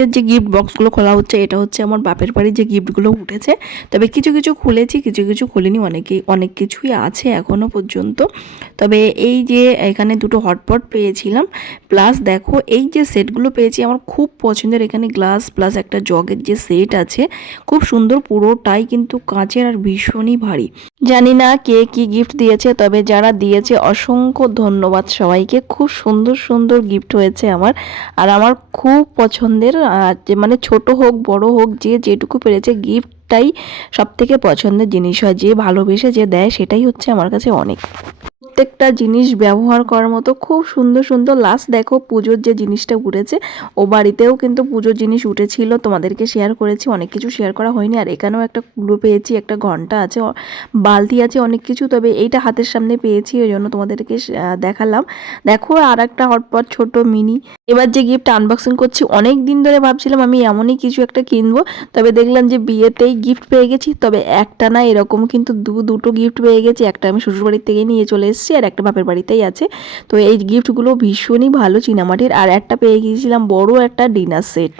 আজকের যে গিফট বক্সগুলো খোলা হচ্ছে এটা হচ্ছে আমার বাপের বাড়ির যে গিফটগুলো উঠেছে। তবে কিছু কিছু খুলেছি, কিছু কিছু খুলিনি, অনেক কিছুই আছে এখনও পর্যন্ত। তবে এই যে এখানে দুটো হটপট পেয়েছিলাম, প্লাস দেখো এই যে সেটগুলো পেয়েছি আমার খুব পছন্দের। এখানে গ্লাস প্লাস একটা জগের যে সেট আছে, খুব সুন্দর, পুরোটাই কিন্তু কাঁচের আর ভীষণই ভারী। জানি না কে কি গিফট দিয়েছে, তবে যারা দিয়েছে অসংখ্য ধন্যবাদ সবাইকে। খুব সুন্দর সুন্দর গিফট হয়েছে আমার, আর আমার খুব পছন্দের। যে মানে ছোট হোক বড় হোক, যে যেটুকু পেরেছে, গিফটটাই সব থেকে পছন্দের জিনিস হয়। যে ভালোবেসে যে দেয় সেটাই হচ্ছে আমার কাছে অনেক। প্রত্যেকটা জিনিস ব্যবহার করার মতো খুব সুন্দর সুন্দর। লাস্ট দেখো পুজোর যে জিনিসটা উঠেছে, ও বাড়িতেও কিন্তু পুজোর জিনিস উঠেছিল, তোমাদেরকে শেয়ার করেছি, অনেক কিছু শেয়ার করা হয়নি। আর এখানেও একটা কুলো পেয়েছি, একটা ঘন্টা আছে, বালতি আছে, অনেক কিছু। তবে এইটা হাতের সামনে পেয়েছি, ওই জন্য তোমাদেরকে দেখালাম। দেখো আর একটা হটপট ছোট মিনি। এবার যে গিফট আনবক্সিং করছি, অনেক দিন ধরে ভাবছিলাম আমি এমনই কিছু একটা কিনবো, তবে দেখলাম যে বিয়েতেই গিফট পেয়ে গেছি। তবে একটা না, এরকম কিন্তু দুটো গিফট পেয়ে গেছি। একটা আমি শ্বশুরবাড়ির থেকে নিয়ে চলে এসেছি, আর একটা বাপের বাড়িতেই আছে। তো এই গিফটগুলো ভীষণই ভালো, চীনামাটির। আর একটা পেয়ে গিয়েছিলাম বড় একটা ডিনার সেট।